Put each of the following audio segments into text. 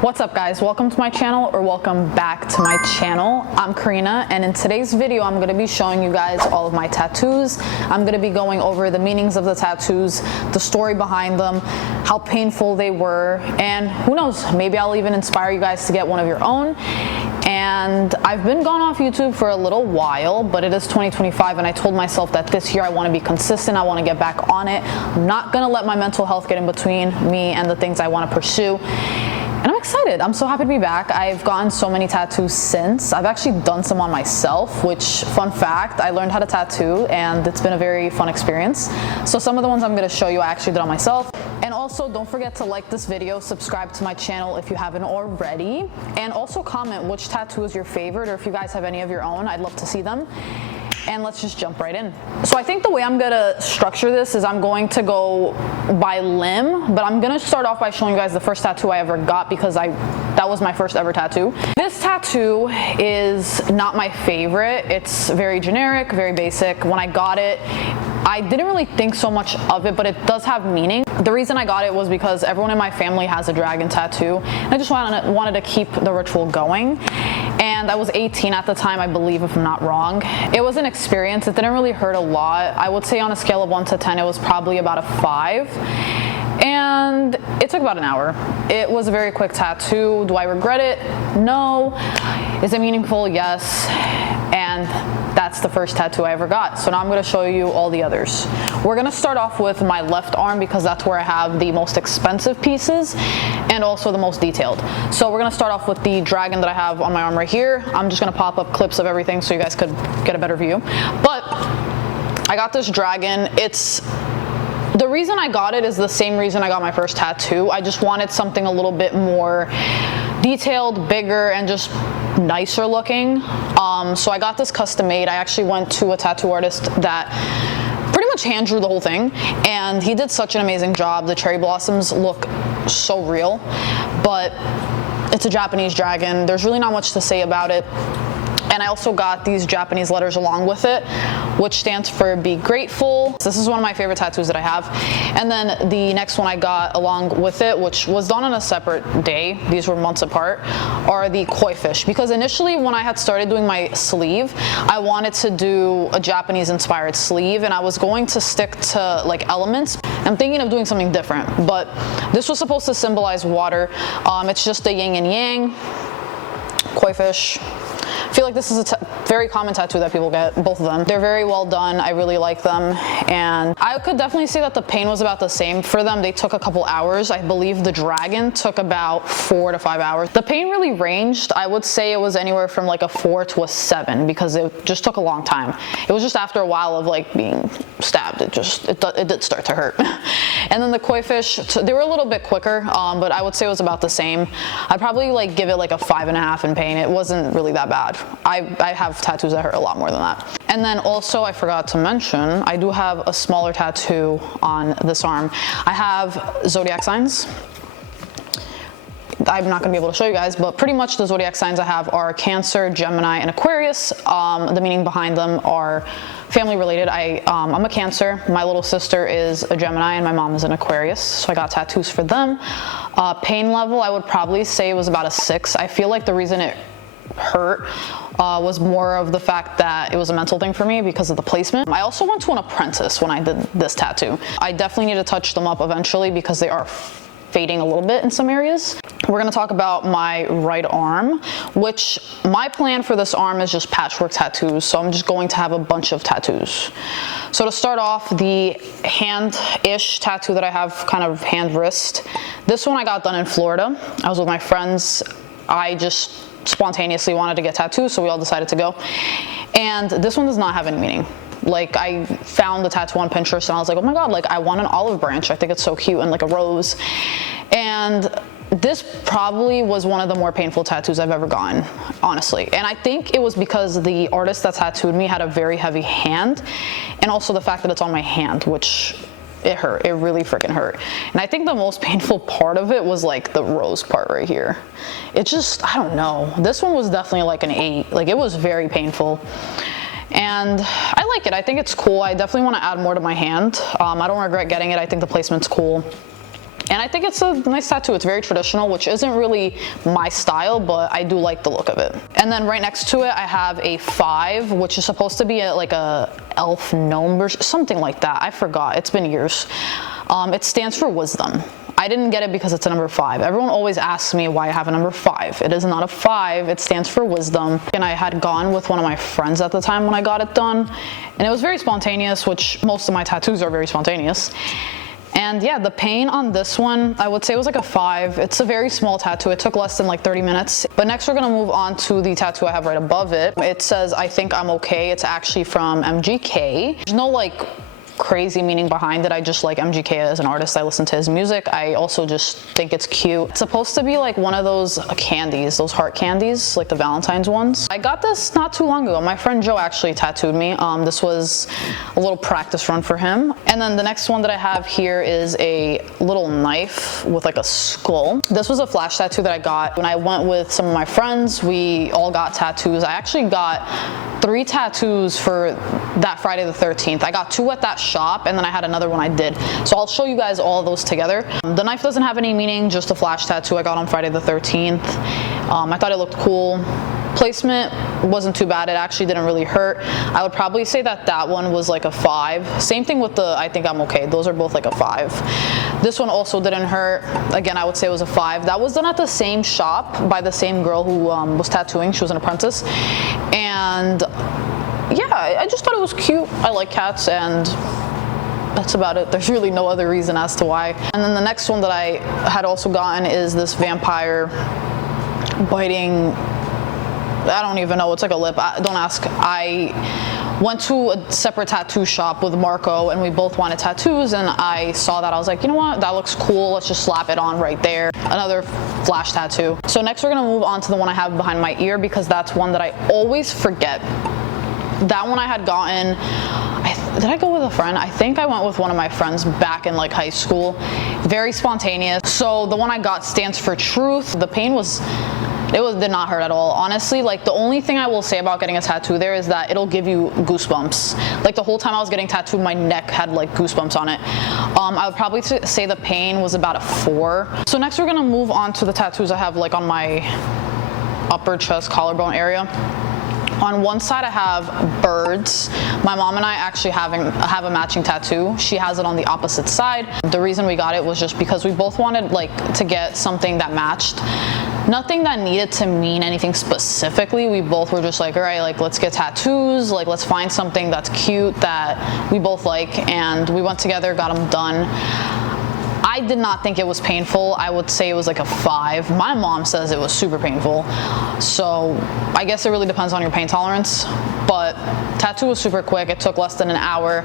What's up guys, welcome to my channel, or welcome back to my channel. I'm Karina, and in today's video I'm going to be showing you guys all of my tattoos. I'm going to be going over the meanings of the tattoos, the story behind them, how painful they were, and who knows, maybe I'll even inspire you guys to get one of your own. And I've been gone off YouTube for a little while, but it is 2025 and I told myself that this year I want to be consistent, I want to get back on it. I'm not going to let my mental health get in between me and the things I want to pursue. And I'm excited. I'm so happy to be back. I've gotten so many tattoos since. I've actually done some on myself, which, fun fact, I learned how to tattoo and it's been a very fun experience. So some of the ones I'm going to show you I actually did on myself. And also don't forget to like this video, subscribe to my channel if you haven't already, and also comment which tattoo is your favorite, or if you guys have any of your own, I'd love to see them. And let's just jump right in. So I think the way I'm gonna structure this is I'm going to go by limb, but I'm gonna start off by showing you guys the first tattoo I ever got, because that was my first ever tattoo. This tattoo is not my favorite. It's very generic, very basic. When I got it, I didn't really think so much of it, but it does have meaning. The reason I got it was because everyone in my family has a dragon tattoo, and I just wanted to keep the ritual going. And I was 18 at the time, I believe, if I'm not wrong. It was an experience. It didn't really hurt a lot. I would say on a scale of 1 to 10, it was probably about a 5. And it took about an hour. It was a very quick tattoo. Do I regret it? No. Is it meaningful? Yes. And that's the first tattoo I ever got. So now I'm going to show you all the others. We're going to start off with my left arm because that's where I have the most expensive pieces and also the most detailed. So we're going to start off with the dragon that I have on my arm right here. I'm just going to pop up clips of everything so you guys could get a better view. But I got this dragon. The reason I got it is the same reason I got my first tattoo. I just wanted something a little bit more detailed, bigger, and just nicer looking. So I got this custom made. I actually went to a tattoo artist that pretty much hand drew the whole thing, and he did such an amazing job. The cherry blossoms look so real, but it's a Japanese dragon. There's really not much to say about it. And I also got these Japanese letters along with it, which stands for be grateful. This is one of my favorite tattoos that I have. And then the next one I got along with it, which was done on a separate day, these were months apart, are the koi fish. Because initially when I had started doing my sleeve, I wanted to do a Japanese inspired sleeve, and I was going to stick to like elements. I'm thinking of doing something different, but this was supposed to symbolize water. It's just a yin and yang, koi fish. I feel like this is a very common tattoo that people get, both of them. They're very well done. I really like them. And I could definitely say that the pain was about the same for them. They took a couple hours. I believe the dragon took about 4 to 5 hours. The pain really ranged. I would say it was anywhere from like a 4 to a 7 because it just took a long time. It was just after a while of like being stabbed. It did start to hurt. And then the koi fish, they were a little bit quicker, but I would say it was about the same. I'd probably like give it like a 5.5 in pain. It wasn't really that bad. I have tattoos that hurt a lot more than that. And then also, I forgot to mention, I do have a smaller tattoo on this arm. I have zodiac signs. I'm not going to be able to show you guys, but pretty much the zodiac signs I have are Cancer, Gemini, and Aquarius. The meaning behind them are family related. I'm a Cancer, my little sister is a Gemini, and my mom is an Aquarius, so I got tattoos for them. Pain level, I would probably say it was about a 6. I feel like the reason it hurt was more of the fact that it was a mental thing for me because of the placement. I also went to an apprentice when I did this tattoo. I definitely need to touch them up eventually because they are fading a little bit in some areas. We're going to talk about my right arm, which my plan for this arm is just patchwork tattoos, so I'm just going to have a bunch of tattoos. So to start off, the hand-ish tattoo that I have, kind of hand wrist, this one I got done in Florida. I was with my friends. I just spontaneously wanted to get tattoos, so we all decided to go. And this one does not have any meaning. Like, I found the tattoo on Pinterest and I was like, oh my god, like I want an olive branch. I think it's so cute, and like a rose. And this probably was one of the more painful tattoos I've ever gotten, honestly. And I think it was because the artist that tattooed me had a very heavy hand, and also the fact that it's on my hand, which it hurt. It really freaking hurt. And I think the most painful part of it was like the rose part right here. It just, I don't know. This one was definitely like an 8. Like, it was very painful. And I like it. I think it's cool. I definitely want to add more to my hand. I don't regret getting it. I think the placement's cool. And I think it's a nice tattoo. It's very traditional, which isn't really my style, but I do like the look of it. And then right next to it, I have a 5, which is supposed to be like a elf gnome or something like that. I forgot. It's been years. It stands for wisdom. I didn't get it because it's a number 5. Everyone always asks me why I have a number 5. It is not a 5, it stands for wisdom. And I had gone with one of my friends at the time when I got it done. And it was very spontaneous, which most of my tattoos are very spontaneous. And yeah, the pain on this one, I would say it was like a 5. It's a very small tattoo. It took less than like 30 minutes. But next we're gonna move on to the tattoo I have right above it. It says, I think I'm okay. It's actually from MGK. There's no like crazy meaning behind it. I just like MGK as an artist. I listen to his music. I also just think it's cute. It's supposed to be like one of those candies, those heart candies, like the Valentine's ones. I got this not too long ago. My friend Joe actually tattooed me. This was a little practice run for him. And then the next one that I have here is a little knife with like a skull. This was a flash tattoo that I got when I went with some of my friends. We all got tattoos. I actually got 3 tattoos for that Friday the 13th. I got 2 at that shop, and then I had another one I did. So I'll show you guys all of those together. The knife doesn't have any meaning, just a flash tattoo I got on Friday the 13th. I thought it looked cool. Placement wasn't too bad. It actually didn't really hurt. I would probably say that that one was like a 5. Same thing with the I think I'm okay. Those are both like a 5. This one also didn't hurt. Again, I would say it was a 5. That was done at the same shop by the same girl who was tattooing. She was an apprentice. And yeah, I just thought it was cute. I like cats, and that's about it. There's really no other reason as to why. And then the next one that I had also gotten is this vampire biting, I don't even know, it's like a lip. Don't ask. I went to a separate tattoo shop with Marco, and we both wanted tattoos, and I saw that. I was like, you know what, that looks cool. Let's just slap it on right there. Another flash tattoo. So next we're gonna move on to the one I have behind my ear, because that's one that I always forget. That one I had gotten, did I go with a friend? I think I went with one of my friends back in like high school. Very spontaneous. So the one I got stands for truth. The pain did not hurt at all. Honestly, like the only thing I will say about getting a tattoo there is that it'll give you goosebumps. Like the whole time I was getting tattooed, my neck had like goosebumps on it. I would probably say the pain was about a 4. So next we're gonna move on to the tattoos I have like on my upper chest collarbone area. On one side I have birds. My mom and I actually have a matching tattoo. She has it on the opposite side. The reason we got it was just because we both wanted like to get something that matched. Nothing that needed to mean anything specifically. We both were just like, all right, like let's get tattoos, like let's find something that's cute that we both like, and we went together, got them done. I did not think it was painful. I would say it was like a 5. My mom says it was super painful. So I guess it really depends on your pain tolerance. But tattoo was super quick. It took less than an hour.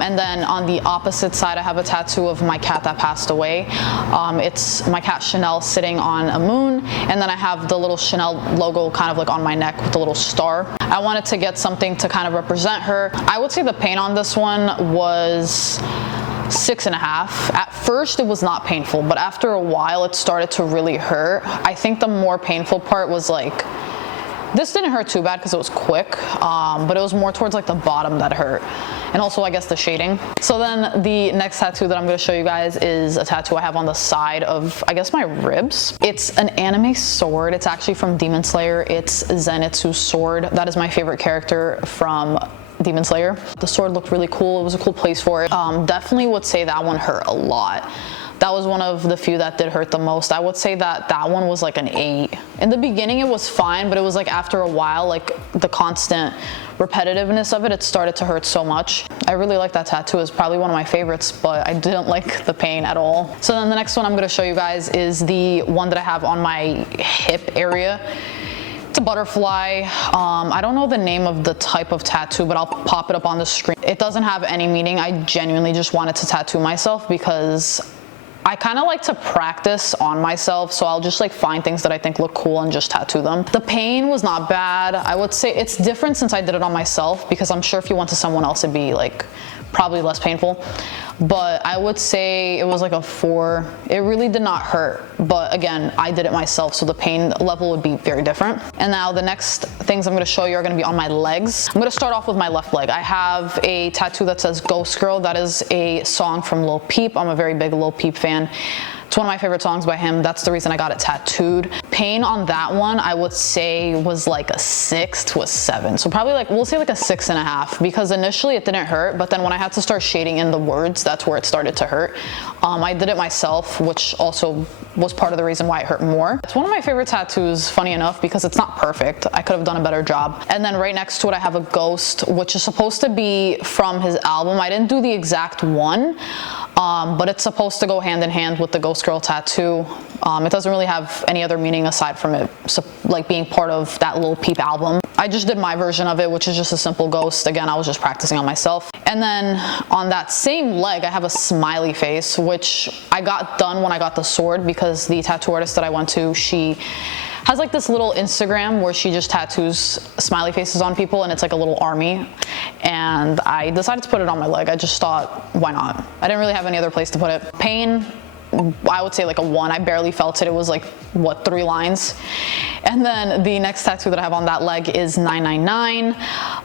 And then on the opposite side, I have a tattoo of my cat that passed away. It's my cat Chanel sitting on a moon. And then I have the little Chanel logo kind of like on my neck with the little star. I wanted to get something to kind of represent her. I would say the pain on this one was 6.5. At first it was not painful, but after a while it started to really hurt. I think the more painful part was like, this didn't hurt too bad because it was quick, but it was more towards like the bottom that hurt. And also I guess the shading. So then the next tattoo that I'm going to show you guys is a tattoo I have on the side of, I guess, my ribs. It's an anime sword. It's actually from Demon Slayer. It's Zenitsu's sword. That is my favorite character from Demon Slayer. The sword looked really cool. It was a cool place for it. Definitely would say that one hurt a lot. That was one of the few that did hurt the most. I would say that that one was like an 8. In the beginning it was fine, but it was like after a while, like the constant repetitiveness of it, it started to hurt so much. I really like that tattoo. It's probably one of my favorites, but I didn't like the pain at all. So then the next one I'm going to show you guys is the one that I have on my hip area. It's a butterfly. I don't know the name of the type of tattoo, but I'll pop it up on the screen. It doesn't have any meaning. I genuinely just wanted to tattoo myself because I kind of like to practice on myself, so I'll just like find things that I think look cool and just tattoo them. The pain was not bad. I would say it's different since I did it on myself, because I'm sure if you went to someone else it'd be like probably less painful. But I would say it was like a 4. It really did not hurt, but again, I did it myself, so the pain level would be very different. And now the next things I'm gonna show you are gonna be on my legs. I'm gonna start off with my left leg. I have a tattoo that says Ghost Girl. That is a song from Lil Peep. I'm a very big Lil Peep fan. It's one of my favorite songs by him. That's the reason I got it tattooed. Pain on that one, I would say was like a 6 to a 7. So probably like, we'll say like a 6.5, because initially it didn't hurt, but then when I had to start shading in the words, that's where it started to hurt. I did it myself, which also was part of the reason why it hurt more. It's one of my favorite tattoos, funny enough, because it's not perfect. I could have done a better job. And then right next to it, I have a ghost, which is supposed to be from his album. I didn't do the exact one, but it's supposed to go hand in hand with the Ghost Girl tattoo. It doesn't really have any other meaning aside from it, so, like being part of that Lil Peep album. I just did my version of it, which is just a simple ghost. Again, I was just practicing on myself. And then on that same leg, I have a smiley face, which I got done when I got the sword, because the tattoo artist that I went to, she has like this little Instagram where she just tattoos smiley faces on people, and it's like a little army. And I decided to put it on my leg. I just thought, why not? I didn't really have any other place to put it. Pain, I would say like a 1. I barely felt it. It was like, what, 3 lines? And then the next tattoo that I have on that leg is 999.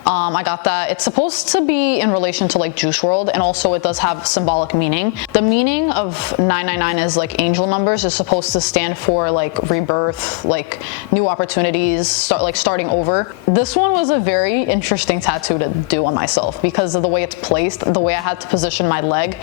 I got that. It's supposed to be in relation to like Juice WRLD, and also it does have symbolic meaning. The meaning of 999 is like angel numbers. Is supposed to stand for like rebirth, like new opportunities, starting over. This one was a very interesting tattoo to do on myself because of the way it's placed, the way I had to position my leg.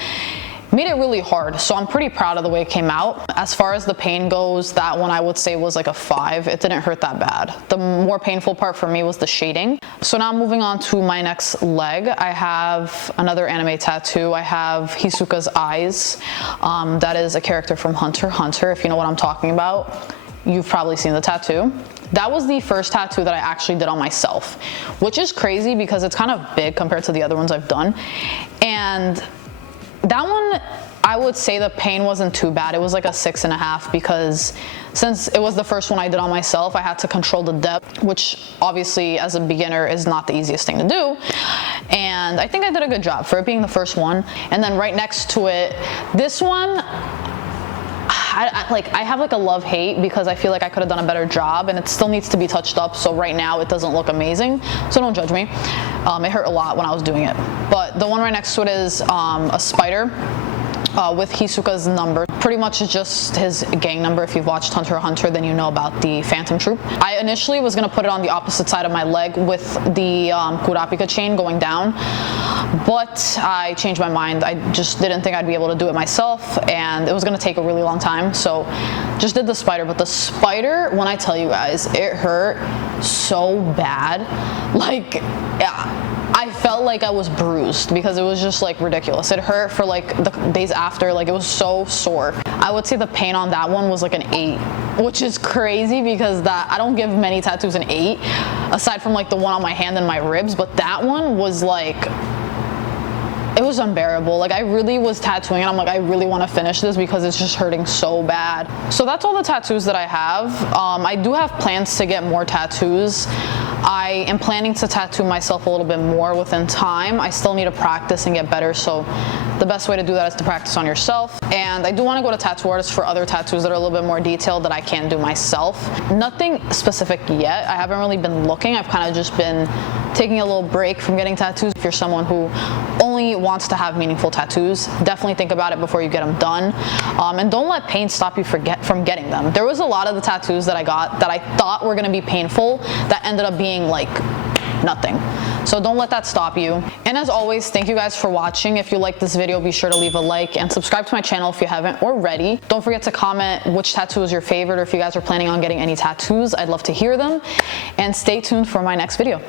Made it really hard, so I'm pretty proud of the way it came out. As far as the pain goes, that one I would say was like a 5. It didn't hurt that bad. The more painful part for me was the shading. So now moving on to my next leg, I have another anime tattoo. I have Hisoka's eyes. That is a character from Hunter x Hunter, if you know what I'm talking about. You've probably seen the tattoo. That was the first tattoo that I actually did on myself, which is crazy because it's kind of big compared to the other ones I've done. And that one, I would say the pain wasn't too bad. It was like a 6.5, because since it was the first one I did on myself, I had to control the depth, which obviously as a beginner is not the easiest thing to do. And I think I did a good job for it being the first one. And then right next to it, this one, I have like a love-hate, because I feel like I could have done a better job, and it still needs to be touched up. So right now it doesn't look amazing, so don't judge me. It hurt a lot when I was doing it. But the one right next to it is a spider with Hisoka's number. Pretty much it's just his gang number. If you've watched Hunter x Hunter, then you know about the Phantom Troop. I initially was gonna put it on the opposite side of my leg with the Kurapika chain going down, but I changed my mind. I just didn't think I'd be able to do it myself, and it was gonna take a really long time, so just did the spider. But the spider, when I tell you guys, it hurt so bad. Like, yeah, I felt like I was bruised because it was just like ridiculous. It hurt for like the days after, like it was so sore. I would say the pain on that one was like an 8, which is crazy because I don't give many tattoos an 8, aside from like the one on my hand and my ribs, but that one was like, it was unbearable. Like I really was tattooing and I'm like, I really want to finish this because it's just hurting so bad. So that's all the tattoos that I have. I do have plans to get more tattoos. I am planning to tattoo myself a little bit more within time. I still need to practice and get better, so the best way to do that is to practice on yourself. And I do want to go to tattoo artists for other tattoos that are a little bit more detailed that I can't do myself. Nothing specific yet. I haven't really been looking. I've kind of just been taking a little break from getting tattoos. If you're someone who only wants to have meaningful tattoos, definitely think about it before you get them done. And don't let pain stop you from getting them. There was a lot of the tattoos that I got that I thought were going to be painful that ended up being like nothing. So don't let that stop you. And as always, thank you guys for watching. If you like this video, be sure to leave a like and subscribe to my channel if you haven't already. Don't forget to comment which tattoo is your favorite, or if you guys are planning on getting any tattoos, I'd love to hear them. And stay tuned for my next video.